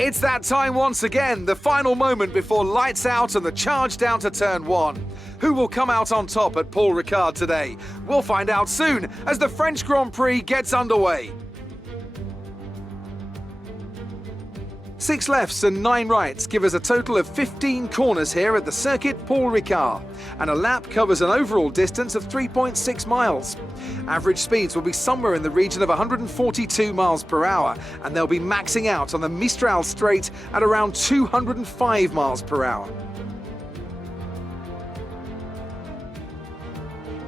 It's that time once again, the final moment before lights out and the charge down to turn 1. Who will come out on top at Paul Ricard today? We'll find out soon as the French Grand Prix gets underway. 6 lefts and 9 rights give us a total of 15 corners here at the circuit Paul Ricard, and a lap covers an overall distance of 3.6 miles. Average speeds will be somewhere in the region of 142 miles per hour, and they'll be maxing out on the Mistral straight at around 205 miles per hour.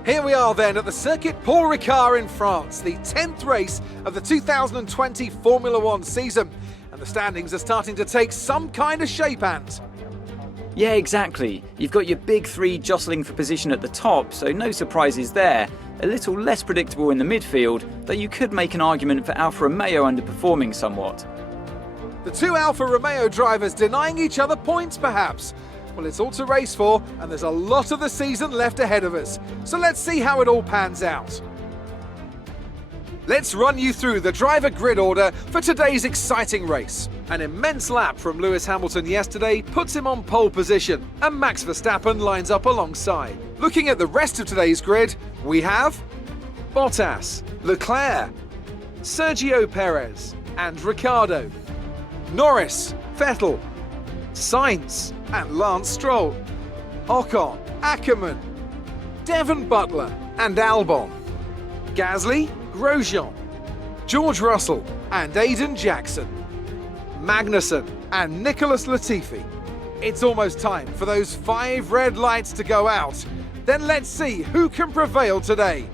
Here we are then at the circuit Paul Ricard in France, the 10th race of the 2020 Formula 1 season. And the standings are starting to take some kind of shape, Ant. Yeah, exactly. You've got your big 3 jostling for position at the top, so no surprises there. A little less predictable in the midfield, though you could make an argument for Alfa Romeo underperforming somewhat. The 2 Alfa Romeo drivers denying each other points, perhaps. Well, it's all to race for, and there's a lot of the season left ahead of us. So let's see how it all pans out. Let's run you through the driver grid order for today's exciting race. An immense lap from Lewis Hamilton yesterday puts him on pole position, and Max Verstappen lines up alongside. Looking at the rest of today's grid, we have Bottas, Leclerc, Sergio Perez and Ricciardo, Norris, Vettel, Sainz and Lance Stroll, Ocon, Ackermann, Devon Butler and Albon, Gasly, Grosjean, George Russell and Aiden Jackson, Magnussen and Nicholas Latifi. It's almost time for those 5 red lights to go out. Then let's see who can prevail today.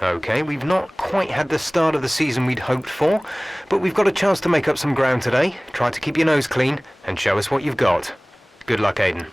Okay, we've not quite had the start of the season we'd hoped for, but we've got a chance to make up some ground today. Try to keep your nose clean and show us what you've got. Good luck, Aiden.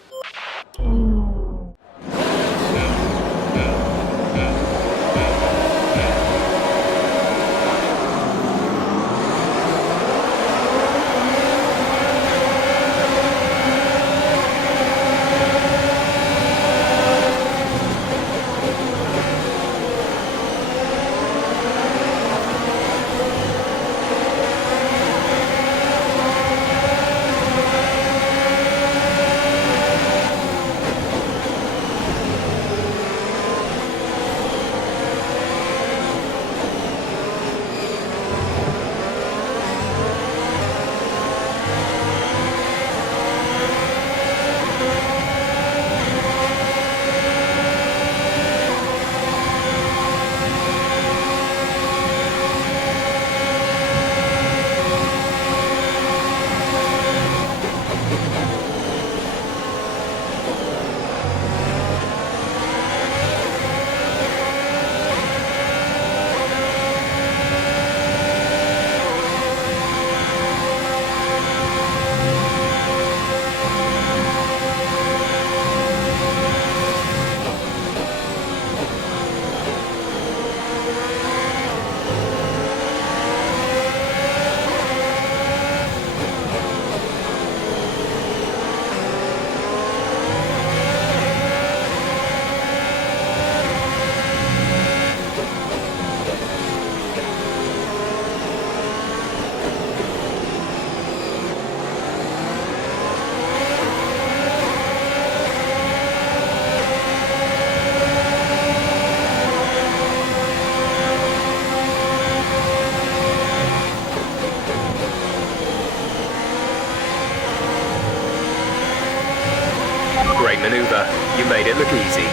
Great manoeuvre. You made it look easy.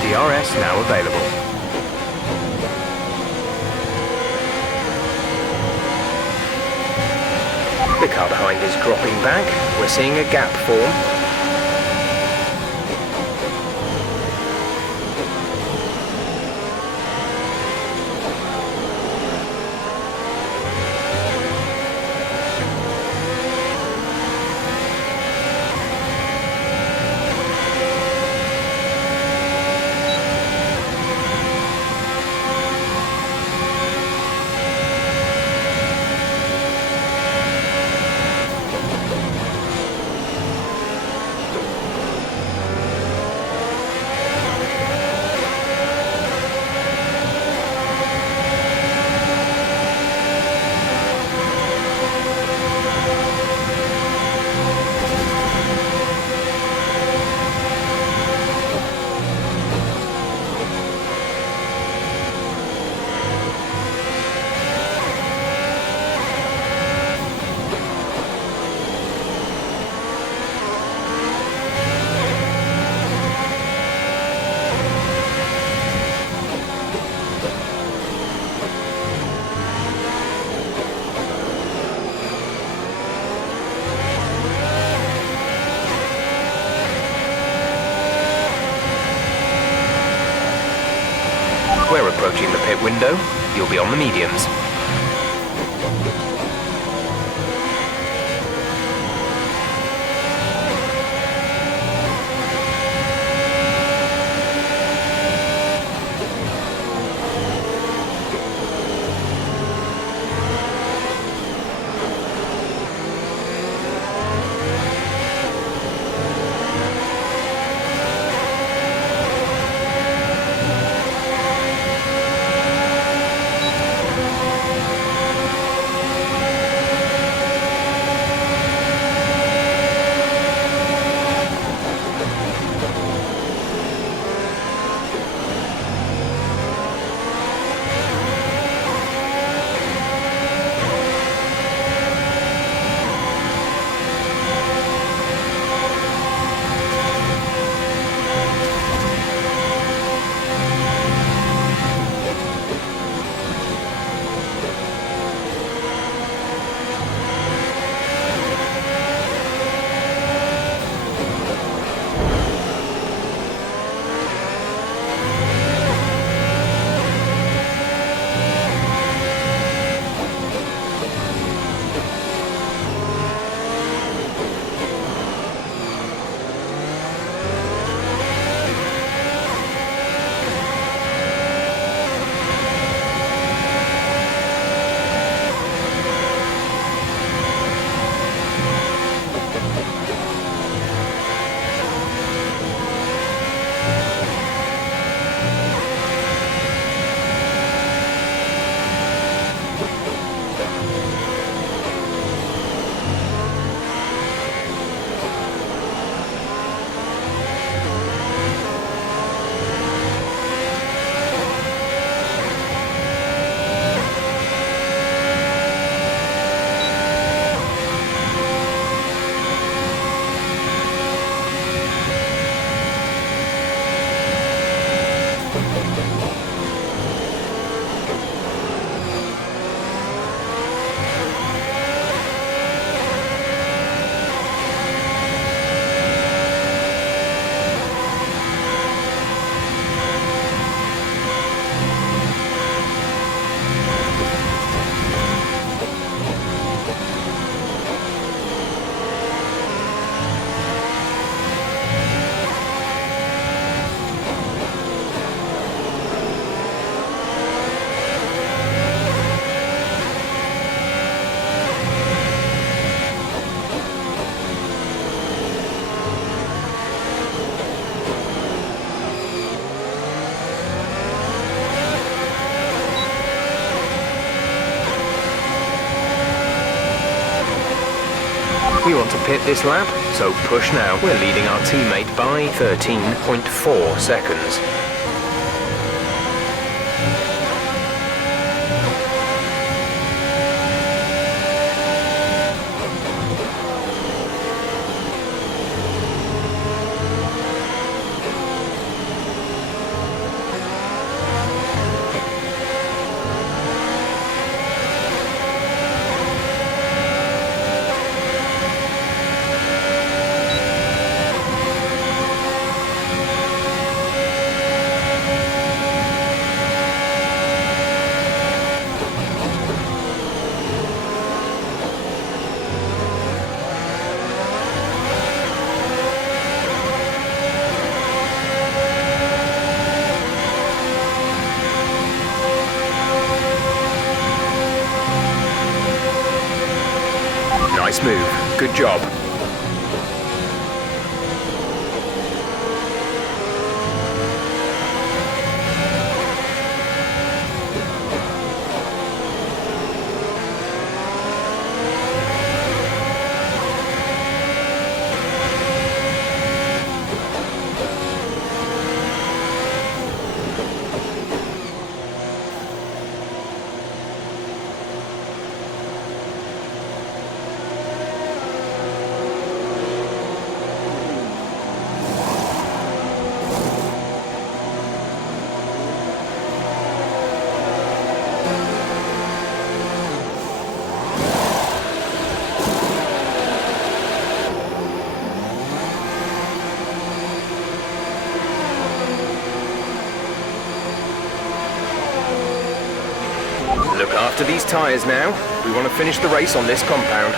DRS now available. The car behind is dropping back. We're seeing a gap form. We're approaching the pit window. You'll be on the mediums. We want to pit this lap, so push now. We're leading our teammate by 13.4 seconds. Nice move. Good job. Look after these tyres now. We want to finish the race on this compound.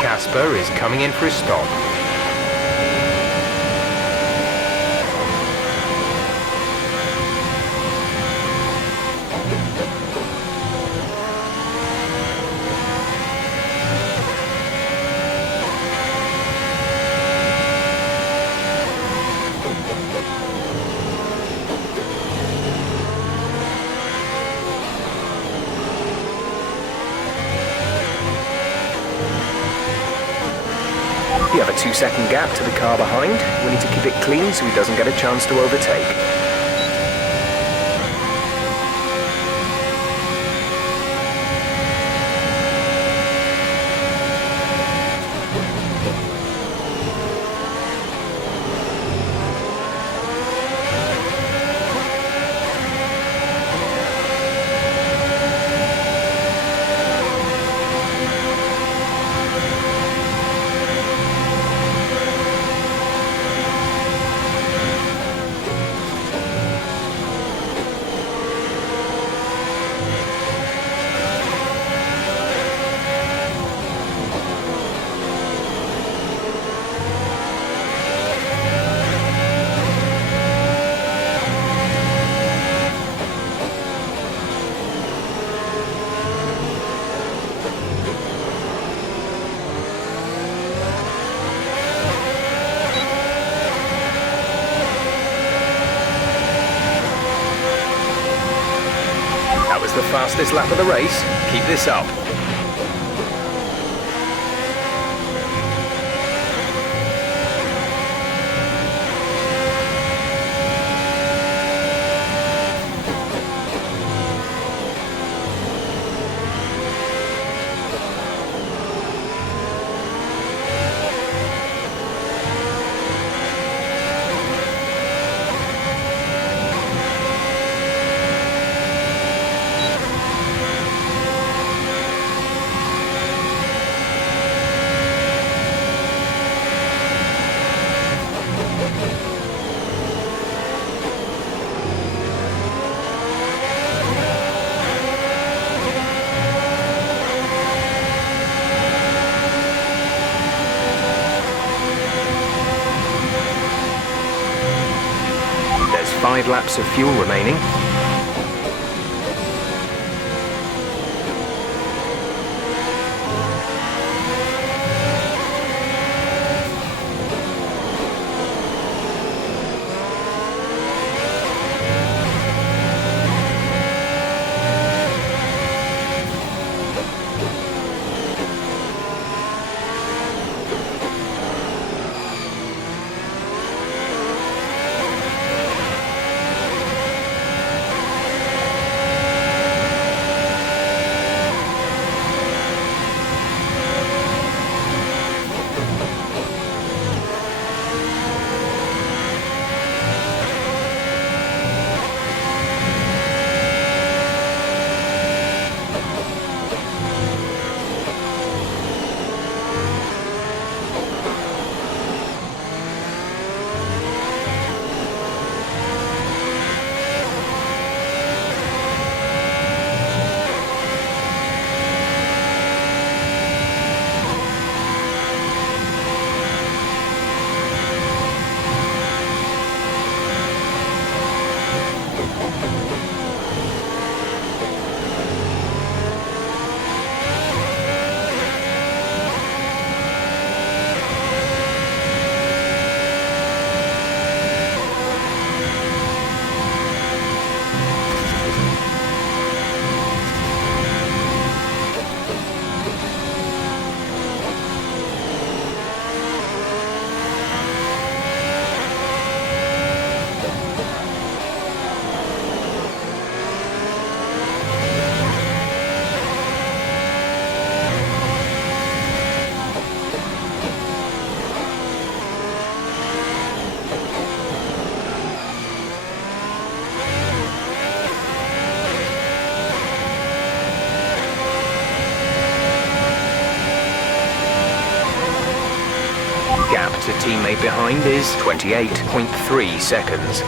Casper is coming in for his stop. You have a 2-second gap to the car behind. We need to keep it clean so he doesn't get a chance to overtake. That was the fastest lap of the race. Keep this up. 5 laps of fuel remaining. Gap to teammate behind is 28.3 seconds.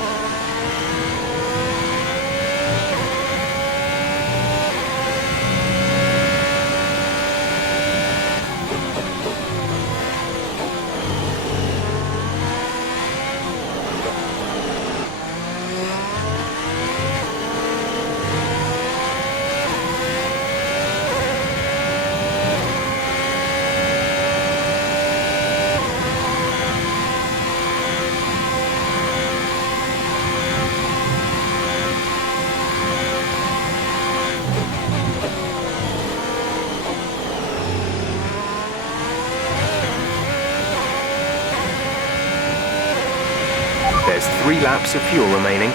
There's 3 laps of fuel remaining.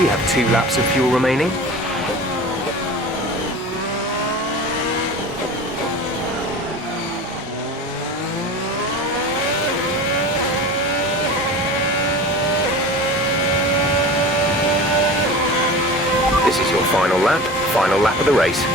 We have 2 laps of fuel remaining. Final lap of the race.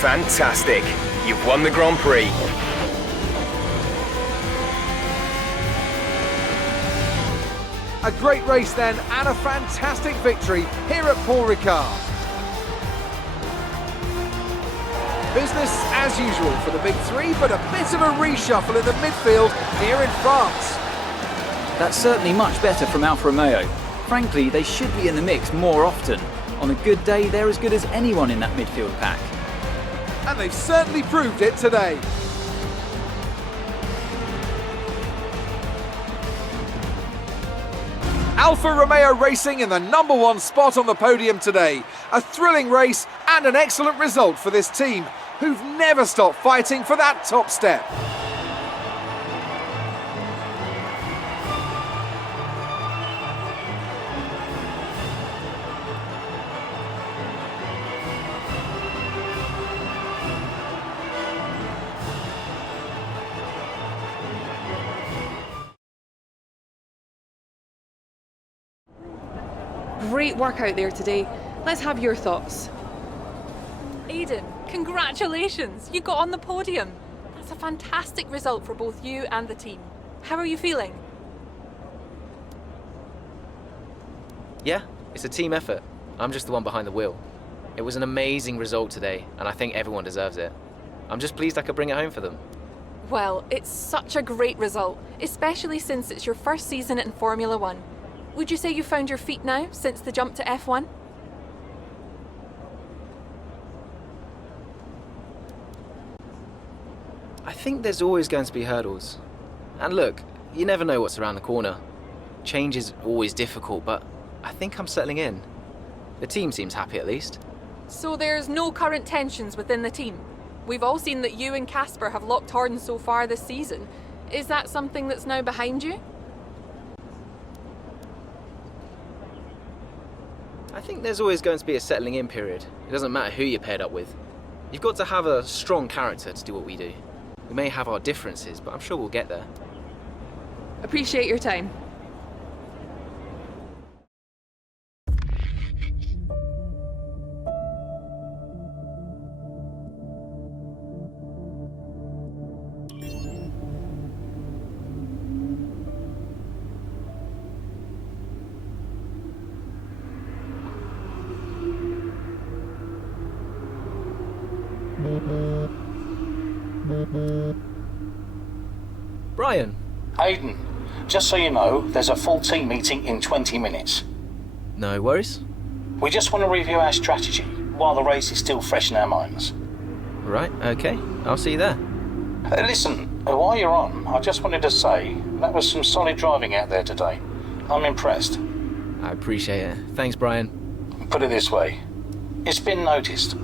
Fantastic! You've won the Grand Prix. A great race then, and a fantastic victory here at Paul Ricard. Business as usual for the big three, but a bit of a reshuffle in the midfield here in France. That's certainly much better from Alfa Romeo. Frankly, they should be in the mix more often. On a good day, they're as good as anyone in that midfield pack. And they've certainly proved it today. Alfa Romeo Racing in the #1 spot on the podium today. A thrilling race and an excellent result for this team, who've never stopped fighting for that top step. Great work out there today. Let's have your thoughts. Aidan, congratulations! You got on the podium. That's a fantastic result for both you and the team. How are you feeling? Yeah, it's a team effort. I'm just the one behind the wheel. It was an amazing result today, and I think everyone deserves it. I'm just pleased I could bring it home for them. Well, it's such a great result, especially since it's your first season in Formula One. Would you say you found your feet now since the jump to F1? I think there's always going to be hurdles. And look, you never know what's around the corner. Change is always difficult, but I think I'm settling in. The team seems happy at least. So there's no current tensions within the team? We've all seen that you and Casper have locked horns so far this season. Is that something that's now behind you? I think there's always going to be a settling in period. It doesn't matter who you're paired up with. You've got to have a strong character to do what we do. We may have our differences, but I'm sure we'll get there. Appreciate your time. Brian. Aidan, just so you know, there's a full team meeting in 20 minutes. No worries. We just want to review our strategy while the race is still fresh in our minds. Right, okay. I'll see you there. Listen, while you're on, I just wanted to say that was some solid driving out there today. I'm impressed. I appreciate it. Thanks, Brian. Put it this way, it's been noticed.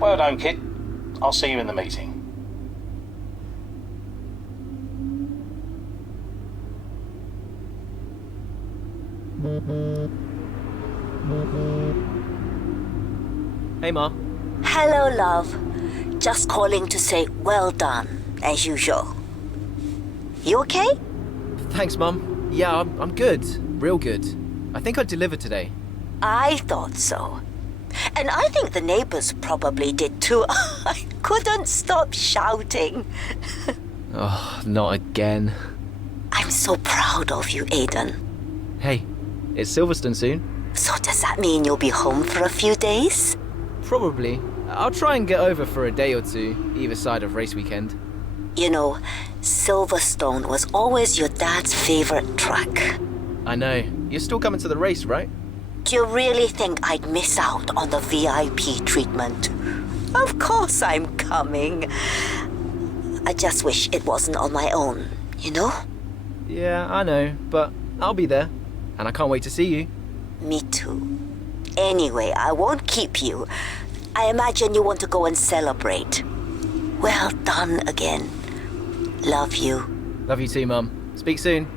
Well done, kid. I'll see you in the meeting. Hey, Ma. Hello, love. Just calling to say well done, as usual. You okay? Thanks, Mum. Yeah, I'm good. Real good. I think I delivered today. I thought so. And I think the neighbors probably did too. I couldn't stop shouting. Oh, not again. I'm so proud of you, Aiden. Hey, it's Silverstone soon. So does that mean you'll be home for a few days? Probably. I'll try and get over for a day or two, either side of race weekend. You know, Silverstone was always your dad's favorite track. I know. You're still coming to the race, right? Do you really think I'd miss out on the VIP treatment? Of course I'm coming. I just wish it wasn't on my own, you know? Yeah, I know, but I'll be there. And I can't wait to see you. Me too. Anyway, I won't keep you. I imagine you want to go and celebrate. Well done again. Love you. Love you too, Mum. Speak soon.